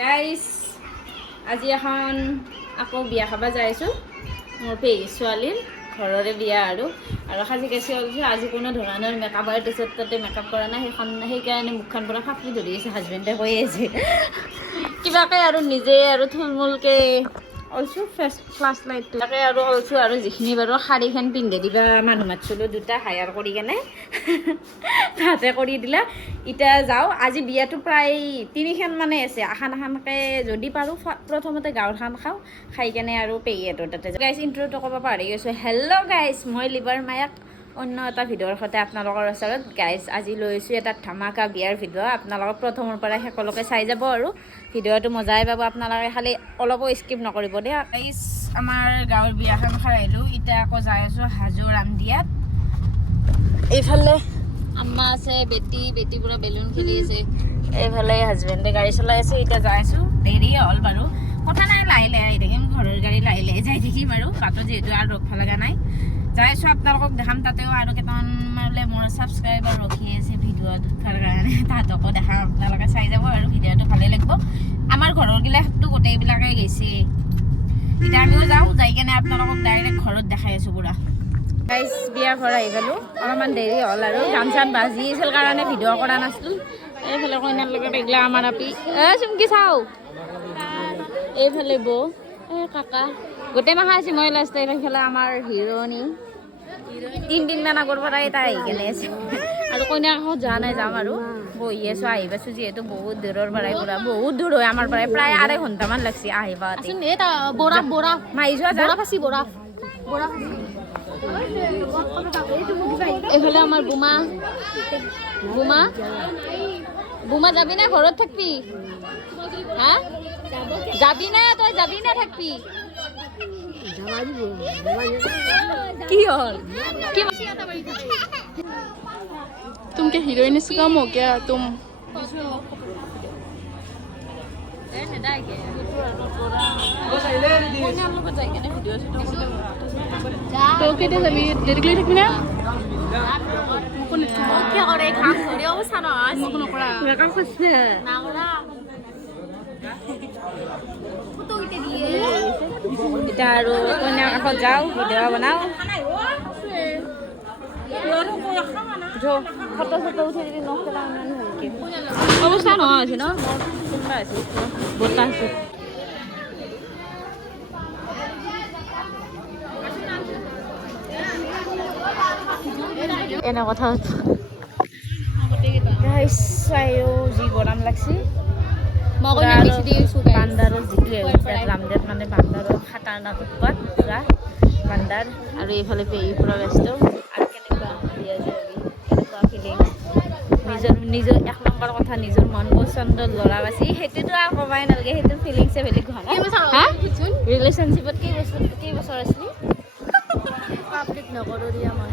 Guys আজি এখন আকৌ বিয়া খাবা যাইছোঁ মোৰ পেহী ছোৱালীৰ ঘৰৰে বিয়া আৰু সাজি কাচি ওলাইছোঁ। আজি কোনো ধৰণৰ মেকআপ আৰ্টিষ্টত তাতে মেকআপ কৰা নাই, সেইকাৰণে মুখখন পৰা ফাঁকি ধৰি আছে। হাজবেণ্ডে কৈ আছে কিবাকে আৰু নিজে আৰু থুলমূলকৈ ওলছোঁ ফ্লাছ লাইটটো তাকে আৰু ওলছোঁ আৰু যিখিনি বাৰু শাড়ীখন পিন্ধে দিবা মানুহ মাতিছিলোঁ দুটা হায়াৰ কৰি কেনে তাতে কৰি দিলা। এতিয়া যাওঁ, আজি বিয়াটো প্ৰায় 3খন মানে আছে, এখানকৈ যদি পাৰোঁ প্ৰথমতে গাঁৱৰখন খাওঁ, খাই কেনে আৰু পেহীহঁতৰ তাতে যাওঁ। গাইজ ইণ্ট্ৰ'টো ক'ব পাহৰি গৈছোঁ। হেল্ল' গাইজ, মই লিবাৰ মায়াক অন্য এটা ভিডিঅ'ৰ সৈতে আপোনালোকৰ ওচৰত। গাইজ আজি লৈছোঁ এটা ধামাকা বিয়াৰ ভিডিঅ', আপোনালোকক প্ৰথমৰ পৰা শেষলৈকে চাই যাব আৰু ভিডিঅ'টো মজাই পাব আপোনালোকে, খালি অলপো স্কিপ নকৰিব দেই। গাইজ আমাৰ গাঁৱৰ বিয়াখন খাই আহিলোঁ, এতিয়া আকৌ যাই আছোঁ হাজো ৰামদিয়াত। এইফালে আম্মা আছে, বেটি পুৰা বেলুন খেলি আছে, এইফালে হাজবেণ্ডে গাড়ী চলাই আছে। এতিয়া যাই আছোঁ, দেৰি হ'ল বাৰু, কথা নাই, লাহে লাহে আহি থাকিম, ঘৰৰ গাড়ী লাহে লাহে যাই থাকিম আৰু বাটত যিহেতু আৰু ৰখিব লগা নাই। যাই আছোঁ, আপোনালোকক দেখাম তাতেও আৰু কেইটামান মানে মোৰ ছাবস্ক্ৰাইবাৰ ৰখি আছে ভিডিঅ'ত উঠাৰ কাৰণে, তাহাঁতকো দেখাম, আপোনালোকে চাই যাব আৰু ভিডিঅ'টো ভালেই লাগিব। আমাৰ ঘৰৰ গিলাটো গোটেইবিলাকে গৈছে, এতিয়া আমিও যাওঁ, যাই কেনে আপোনালোকক ডাইৰেক্ট ঘৰত দেখাই আছোঁ পুৰা। গাইজ বিয়া ঘৰ আহি পালোঁ, অলপমান দেৰি হ'ল আৰু গান চান বাজি আছিল কাৰণে ভিডিঅ' কৰা নাছিলোঁ। এইফালে কইনাৰ লগত এইগিলা আমাৰ আপি চুমকি চাওঁ, এইফালে বৌ কাকা গোটেই মাখা আছে, মই লাষ্ট এইফালে আমাৰ হিৰণী 3 দিনমান আগৰ পৰাই তাই আহি কেনে আছে আৰু কইনাৰ কাষত যোৱা নাই, যাম আৰু বহি আছোঁ, আহি পাইছোঁ যিহেতু বহুত দূৰৰ পৰাই, পুৰা বহুত দূৰ হয় আমাৰ পৰাই, প্ৰায় 2.5 ঘণ্টামান লাগছে আহি পাওঁতে। মাৰি যোৱা এইফালে আমাৰ বোমা যাবি না ঘৰত থাকবি? হা যাবি না, তই যাবি না থাকবি? কি হল? तुम क्या हीरोइन से कम हो क्या तुम? तो কেটে যাবি? দেৰি কৰি থাকিবি না? এতিয়া আৰু কইনাৰ কাষত যাওঁ, ভিডিঅ' বনাওঁ, ফটো চটো উঠি দিবি। অৱস্থা নহয় হৈছে ন, কোনোবা আছে বতাহ আছে। এনে কথা যি গৰম লাগছে, বান্দাৰৰ যিটো ৰামদেৱ মানে বান্দাৰৰ খাতাৰনাক উৎপাত পুৰা বান্দাৰ। আৰু এইফালে পেহী পুৰা ব্যস্ত। আৰু কেনেকুৱা বিয়া যাবি, কেনেকুৱা ফিলিংছ, নিজৰ 1 নম্বৰ কথা, নিজৰ মন পচন্দৰ ল'ৰা বাচি, সেইটোতো আৰু ক'বাই নালাগে, সেইটো ফিলিংছে বেলেগ হোৱা নাই। ৰিলেশ্যনশ্বিপত কেইবছৰ আছিলি? পাব্লিক নকৰোঁ দিয়া মই,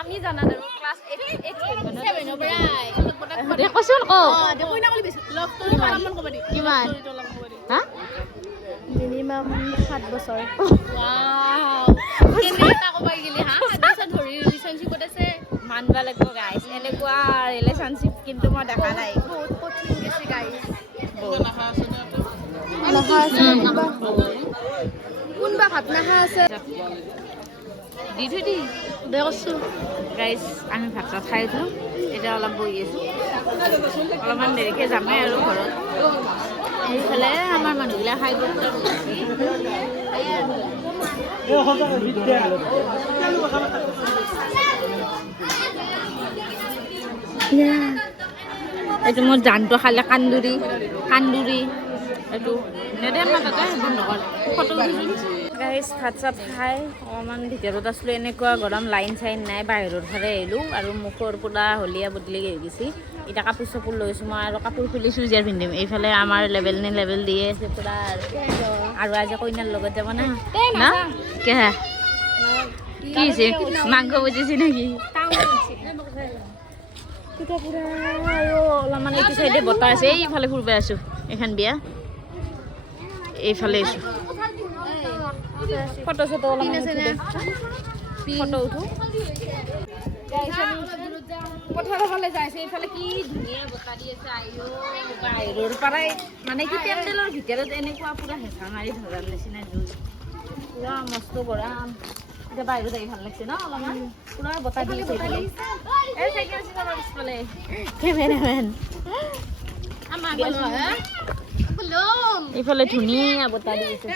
আমি জানা ক্লাছ 8 মিনিমাম 7 বছৰ। মানব লাগিব গাইজ, এনেকুৱা ৰিলেশ্যনশ্বিপ কিন্তু মই দেখা নাই, বহুত কঠিন গেছে গাইজ। কোনবা ভাত নাখা আছে দি থৈ দি কৈছোঁ। গাইজ আমি ভাত চাত খাই উঠোঁ, এতিয়া অলপ বহি আছোঁ, অলপমান দেৰিকৈ যামেই আৰু ঘৰত। সেইফালে আমাৰ মানুহবিলাক খাই এইটো মোৰ জানটো খালে কান্দুৰি এইটো নেদে তাতে নকৰে ফটো উঠিছোঁ। গাইজ ভাত চাত খাই অকণমান ভিতৰত আছিলোঁ, এনেকুৱা গৰম, লাইন চাইন নাই, বাহিৰৰ ফালে আহিলোঁ আৰু মুখৰ পৰা হলিয়া বদলি হৈ গৈছে। এতিয়া কাপোৰ চাপোৰ লৈছোঁ মই আৰু কাপোৰ খুলিছোঁ, যে পিন্ধিম। এইফালে আমাৰ লেবেল দিয়ে আছে পুৰা, আৰু আজি কইনাৰ লগত যাব না কি হৈছে, মাংস বুজিছে নেকি? অলপমান এইটো চাইডে বতাহ আছে, এইফালে ফুৰিব আছোঁ, এইখন বিয়া এইফালে আছোঁ। ফটো চটো অলপমান ফটো উঠো পথাৰৰ ফালে যাইছে এইফালে কি ধুনীয়া বতাহ দি আছে বাহিৰৰ পৰাই মানে কি পেণ্ডেলৰ ভিতৰত এনেকুৱা পুৰা হেঁচা মাৰি ধৰাৰ নিচিনা জুই পুৰা মস্ত গৰম এতিয়া বাহিৰত আহি ভাল লাগছে ন অলপমান পুৰা বতাহ দি আছে এই চাইকেল চিনাবৰ পিছফালে কেমেৰামেন এইফালে ধুনীয়া বতাহ দি আছে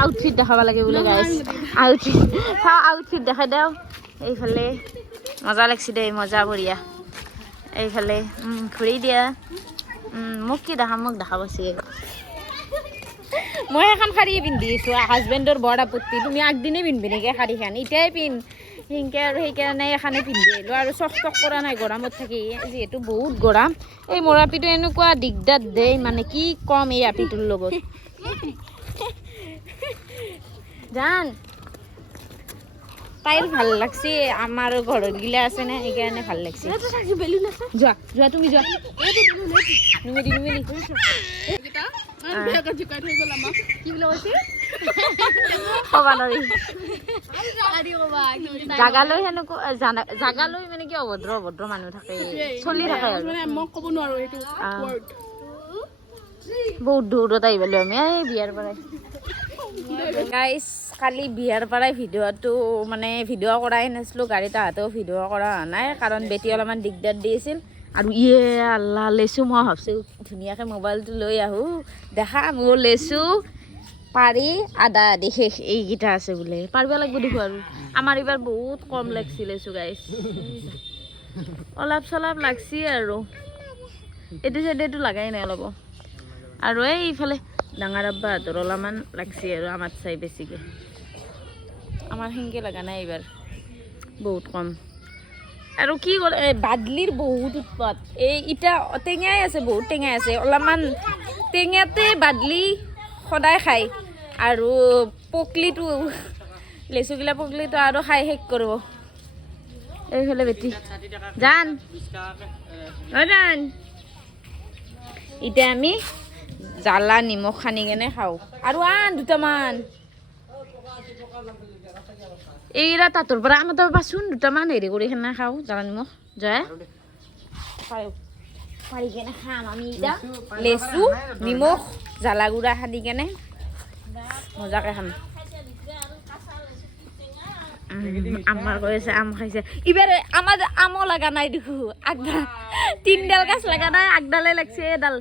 আউটফিট দেখাব লাগে বোলে গাইছ আউটফিট চাওঁ আউটফিট দেখাই দিওঁ এইফালে মজা লাগছে দেই মজা বঢ়িয়া এইফালে ঘূৰি দিয়া মোক কি দেখাম মোক দেখাব চাগে মই এখন শাৰী পিন্ধি আছোঁ হাজবেণ্ডৰ বৰ আপত্তি তুমি আগদিনে পিন্ধিবি নেকি শাৰীখন এতিয়াই পিন্ধ সেনেকৈ আৰু সেইকাৰণে এখনে পিন্ধি আহিলোঁ আৰু চখ চখ কৰা নাই গৰমত থাকি যিহেতু বহুত গৰম এই মোৰ আপিটো এনেকুৱা দিগদাৰ দেই মানে কি কম এই আপিটোৰ লগত জান তাইৰ ভাল লাগছে আমাৰ ঘৰত গিলা আছে না সেইকাৰণে ভাল লাগছে যোৱা যোৱা তুমি যোৱা নুমেদি জাগালৈ সেনেকুৱা জাগালৈ মানে কি অভদ্ৰ অভদ্ৰ মানুহ থাকে চলি থাকে আৰু বহুত দূৰত আহি পালো আমি এই বিয়াৰ পৰাই গাইছ কালি বিয়াৰ পৰাই ভিডিঅ'টো মানে ভিডিঅ' কৰাই নাছিলোঁ গাড়ী তাহাঁতেও ভিডিঅ' কৰা হোৱা নাই কাৰণ বেটি অলপমান দিগদাৰ দি আছিল আৰু আল্লাহ লেচু মই ভাবছোঁ ধুনীয়াকৈ মোবাইলটো লৈ আহোঁ দেখা মোৰ লেচু পাৰি আধা আধি শেষ এইকেইটা আছে বোলে পাৰিব লাগিব দেখোঁ আৰু আমাৰ এইবাৰ বহুত কম লাগছি লেচু গাইছ অলপ চলপ লাগছি আৰু এইটো চাইডেটো লাগাই নাই অলপ আৰু এইফালে ডাঙৰ আব্বাহঁতৰ অলপমান লাগছি আৰু আমাৰ চাই বেছিকৈ আমাৰ সেনেকৈ লগা নাই এইবাৰ বহুত কম আৰু কি কৰে বাদলিৰ বহুত উৎপাত এই ইটা টেঙাই আছে বহুত টেঙাই আছে অলপমান টেঙাতে বাদলি সদায় খায় আৰু পকলিটো লেচুগিলা পকলিটো আৰু খাই শেষ কৰিব এইফালে বেটি জান জান এতিয়া আমি জ্বালা নিমখ সানি কেনে খাওঁ আৰু আন দুটামান এইকেইটা তাঁতৰ পৰা আমাৰ তাৰ পাচোন দুটামান হেৰি কৰি কেনে খাওঁ জ্বালা নিমখ জয়া পাৰি কেনে খাম আমি এতিয়া লেচু নিমখ জ্বালা গুড়া সানি কেনে মজাকৈ খাম আমাৰ কৈ আছে আম খাইছে এইবাৰ আমাৰ আমো লগা নাই দেখো আগডাল 3ডাল গাছ লগা নাই আগডালে লাগছে এডাল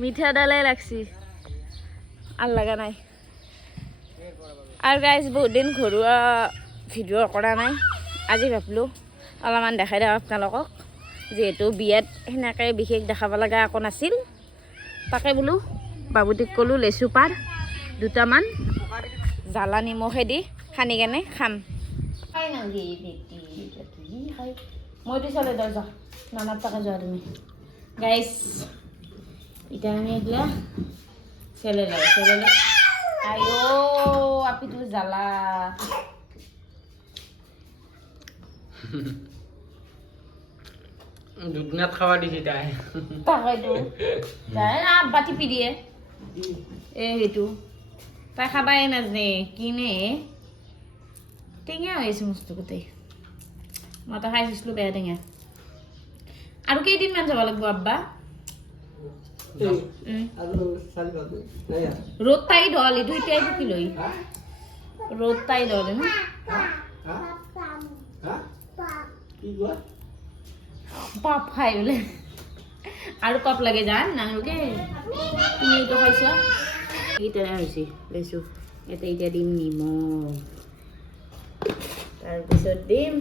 মিঠা ডালে লাগছি আর লাগা নাই আর গাইজ বহুত দিন ঘৰুৱা ভিডিঅ' কৰা নাই আজি ভাবলোঁ অলপমান দেখাই দিওঁ আপোনালোকক যিহেতু বিয়াত সেনেকৈ বিশেষ দেখাব লগা একো নাছিল তাকে বোলো বাবুটিক ক'লোঁ লেচু পাৰ দুটামান জ্বালা নিমখেদি সানি কেনে খাম মইতো চালে দৰ যা নানাৰ তাকে যোৱা তুমি গাইজ এটা আমি এগুলা ছেলে আয়ো আপিটো জ্বালা দুধনাথ খাওয়া দিছি তাই তাকেতো তাই আব্বা টিপি দিয়ে সেইটো তাই খাবাই নাজানে কিনে টেঙা হৈছে মস্ত গোটেই মই তো খাইছিলোঁ বেয়া টেঙা আৰু কেইদিনমান যাব লাগিব আব্বা রোদ তাই ডলে দুইটাই কি লই রোদ তাই ডলে না পাপ খাই বলে আর পাপ লাগে জান নানুকে তুমি তো খাইছ এইটা হইছে লেচু এটা এইটা দিম নিমখ তাৰপিছত দিম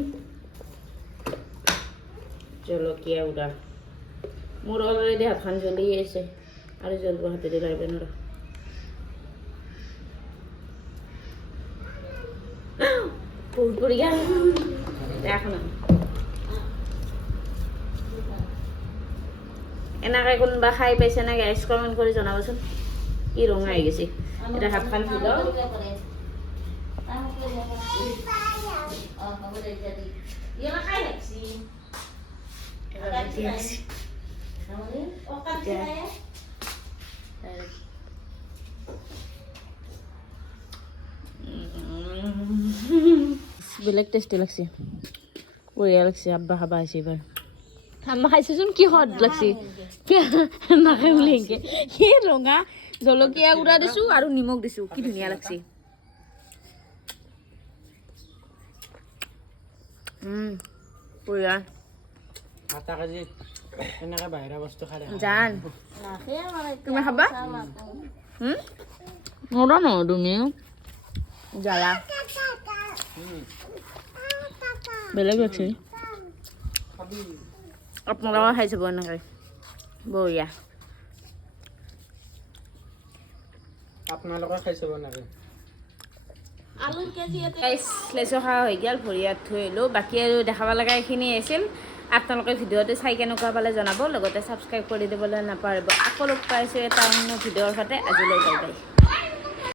জলকীয়া উড়া মোৰ অলৰেডি হাতখন জ্বলি আছে আৰু জ্বলব হাতেদি লাগিব নৰা বহুত পৰি গেল এখন এনেকৈ কোনোবা খাই পাইছে নে গাইজ কমেণ্ট কৰি জনাবচোন কি ৰঙা হৈ গৈছে এটা হাতখন ফুলাও বেলেগ টেষ্টি লাগছে বঢ়িয়া লাগছে আব্বা খাবা আহিছে এইবাৰ আম্মা খাইছেচোন কি সোৱাদ লাগছে নাখায় বুলি এনেকৈ সেই ৰঙা জলকীয়া গুড়া দিছোঁ আৰু নিমখ দিছোঁ কি ধুনীয়া লাগছে বঢ়িয়া জান তুমি খাবা নাজানো তুমি জ্বালা বেলেগ লাগছে আপোনালোকে খাই চাব এনেকৈ বঢ়িয়া আপোনালোকে খাই চাব নাগে লেচু খোৱা হৈ গ'ল ভৰি হাত ধুই আহিলোঁ বাকী আৰু দেখাব লগা এইখিনি আছিল আপোনালোকে ভিডিঅ'টো চাই কেনেকুৱা পালে জনাব লগতে ছাবস্ক্ৰাইব কৰি দিবলৈ নাপাহৰিব আকৌ লগ পাইছোঁ এটা অন্য ভিডিঅ'ৰ সৈতে আজিলৈ বাই বাই